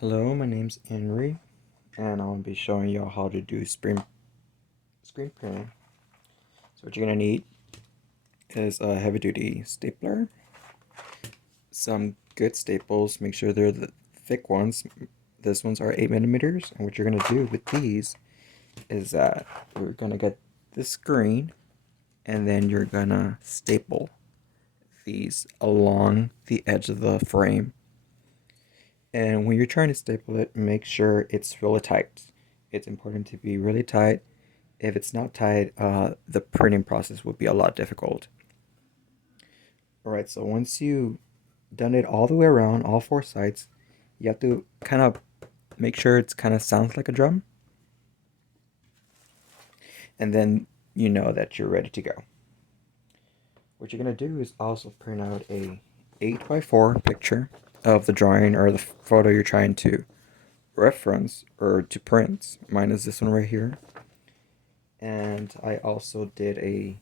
Hello, my name's Henry, and I'll be showing you how to do screen printing. So what you're gonna need is a heavy-duty stapler, some good staples. Make sure they're the thick ones. This ones are 8 millimeters, and what you're gonna do with these is that you're gonna get the screen, and then you're gonna staple these along the edge of the frame. And when you're trying to staple it, make sure it's really tight. It's important to be really tight. If it's not tight, the printing process would be a lot difficult. Alright, so once you done it all the way around, all four sides, you have to kind of make sure it kind of sounds like a drum. And then you know that you're ready to go. What you're going to do is also print out a 8x4 picture of the drawing or the photo you're trying to reference or to print. Mine is this one right here. And I also did a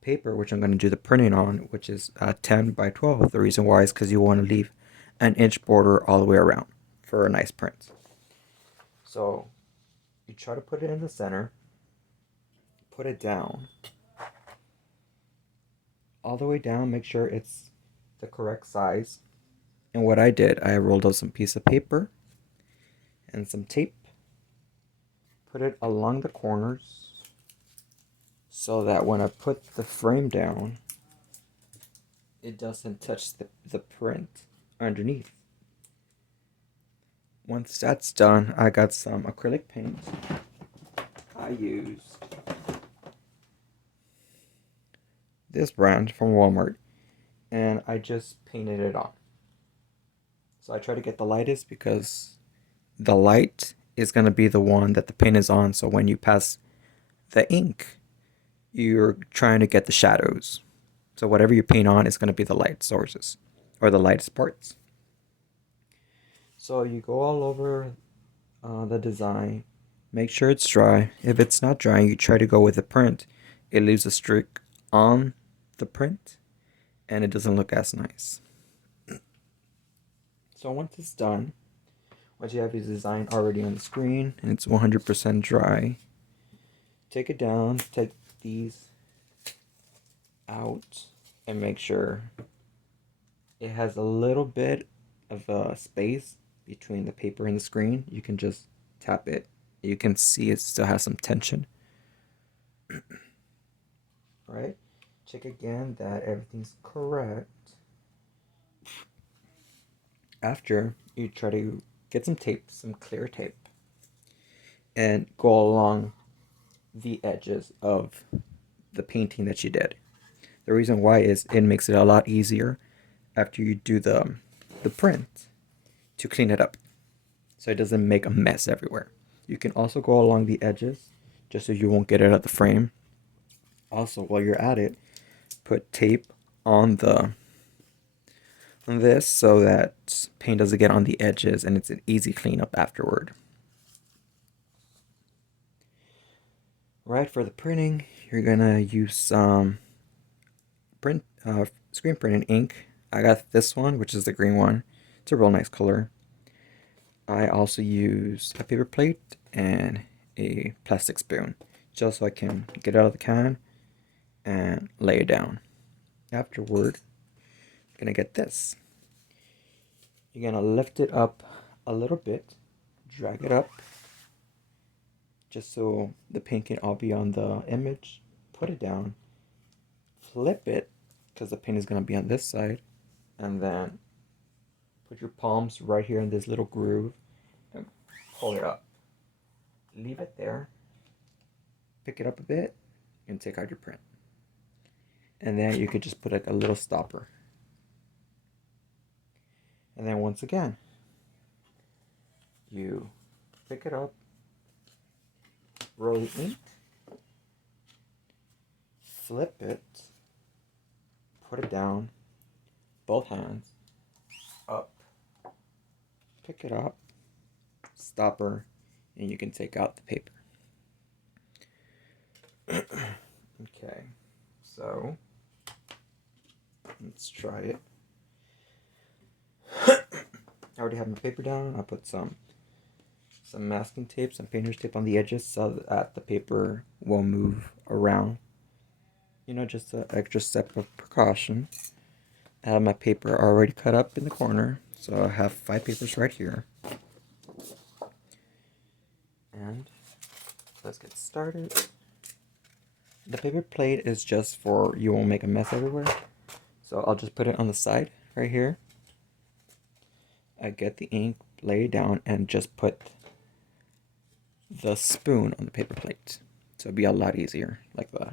paper which I'm going to do the printing on, which is 10 by 12. The reason why is because you want to leave an inch border all the way around for a nice print. So you try to put it in the center, put it down, all the way down, make sure it's the correct size. And what I did, I rolled out some piece of paper and some tape, put it along the corners so that when I put the frame down, it doesn't touch the print underneath. Once that's done, I got some acrylic paint. I used this brand from Walmart, and I just painted it on. So I try to get the lightest because the light is going to be the one that the paint is on. So when you pass the ink, you're trying to get the shadows. So whatever you paint on is going to be the light sources or the lightest parts. So you go all over the design. Make sure it's dry. If it's not dry, you try to go with the print. It leaves a streak on the print and it doesn't look as nice. So once it's done, once you have your design already on the screen and it's 100% dry, take it down, take these out, and make sure it has a little bit of a space between the paper and the screen. You can just tap it. You can see it still has some tension. Right? Check again that everything's correct. After, you try to get some tape, some clear tape, and go along the edges of the painting that you did. The reason why is it makes it a lot easier after you do the print to clean it up so it doesn't make a mess everywhere. You can also go along the edges just so you won't get it out the frame. Also, while you're at it, put tape on this so that paint doesn't get on the edges and it's an easy cleanup afterward. Right, for the printing, you're gonna use some screen printing ink. I got this one, which is the green one. It's a real nice color. I also use a paper plate and a plastic spoon just so I can get it out of the can and lay it down. Afterward, you're gonna get this. You're gonna lift it up a little bit, drag it up just so the paint can all be on the image. Put it down, flip it because the paint is gonna be on this side, and then put your palms right here in this little groove and pull it up. Leave it there, pick it up a bit, and take out your print. And then you could just put like a little stopper. And then once again, you pick it up, roll the ink, flip it, put it down, both hands, up, pick it up, stopper, and you can take out the paper. Okay, so let's try it. already have my paper down. I put some masking tape, some painter's tape on the edges so that the paper will move around. You know, just an extra step of precaution. I have my paper already cut up in the corner, so I have 5 papers right here. And let's get started. The paper plate is just for you won't make a mess everywhere. So I'll just put it on the side right here. I get the ink, lay it down, and just put the spoon on the paper plate. So it'll be a lot easier like that.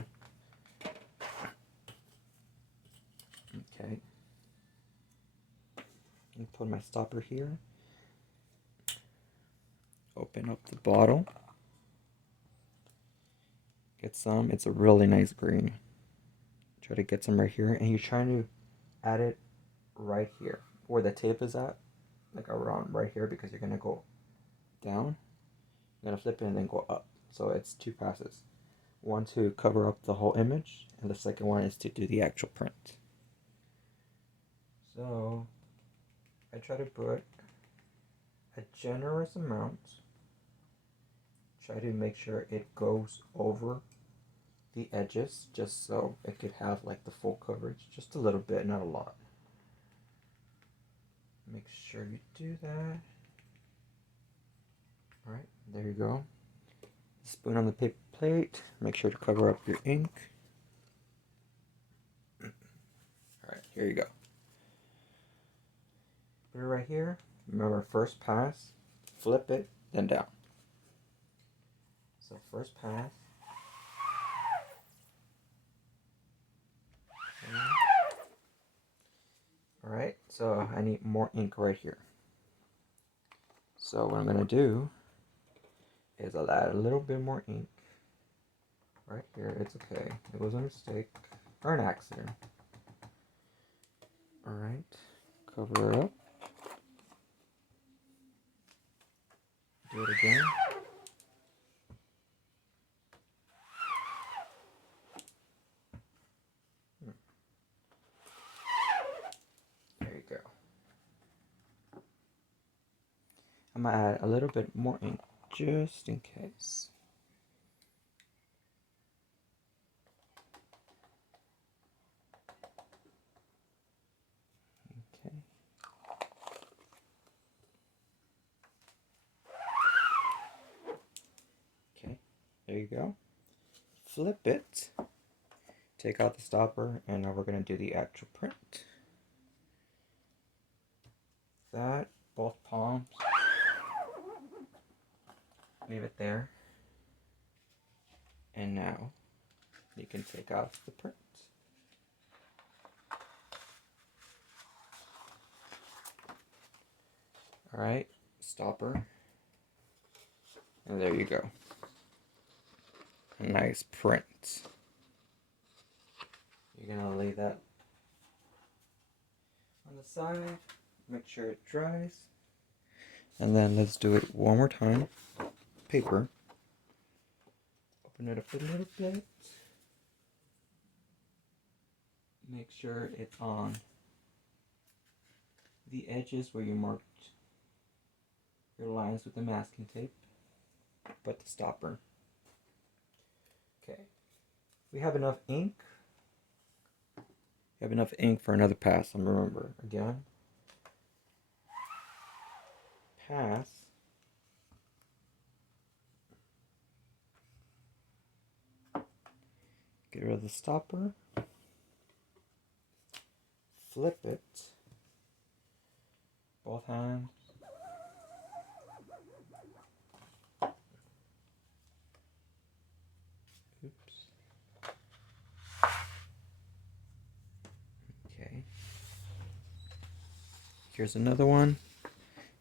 Okay. And put my stopper here. Open up the bottle. Get some. It's a really nice green. Try to get some right here, and you're trying to add it right here where the tape is at, like around right here, because you're gonna go down. You're gonna flip it and then go up. So it's 2 passes. One to cover up the whole image, and the second one is to do the actual print. So I try to put a generous amount. Try to make sure it goes over the edges, just so it could have like the full coverage, just a little bit, not a lot. Make sure you do that. Alright, there you go. Spoon on the paper plate. Make sure to cover up your ink. Alright, here you go. Put it right here. Remember, first pass, flip it, then down. So first pass. Alright, so I need more ink right here. So what I'm going to do is I'll add a little bit more ink right here. It's okay. It was a mistake or an accident. Alright, cover it up. Do it again. There you go. I'm going to add a little bit more ink just in case. Okay. Okay, there you go. Flip it. Take out the stopper, and now we're going to do the actual print. That, both palms. Leave it there. And now you can take out the print. Alright, stopper. And there you go. A nice print. You're gonna lay that on the side. Make sure it dries. And then let's do it one more time. Paper. Open it up a little bit. Make sure it's on the edges where you marked your lines with the masking tape. Put the stopper. Okay. We have enough ink. We have enough ink for another pass. And remember, again, pass. Get rid of the stopper. Flip it. Both hands. Oops. Okay. Here's another one.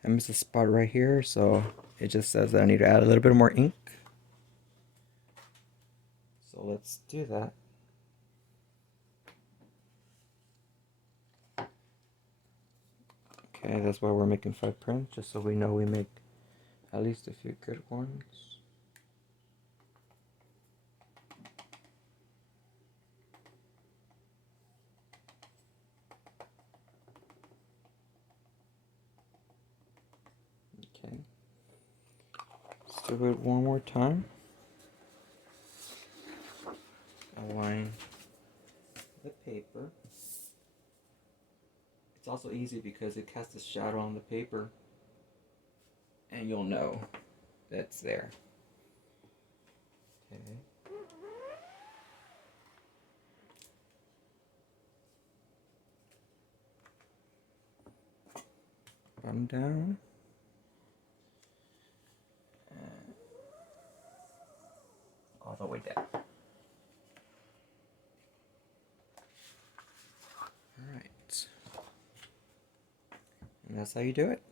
I missed a spot right here, so it just says that I need to add a little bit more ink. So let's do that. Okay, that's why we're making 5 prints, just so we know we make at least a few good ones. do it one more time. Align the paper. It's also easy because it casts a shadow on the paper and you'll know that's there. Okay. Bottom down. And all the way down. Alright. And that's how you do it.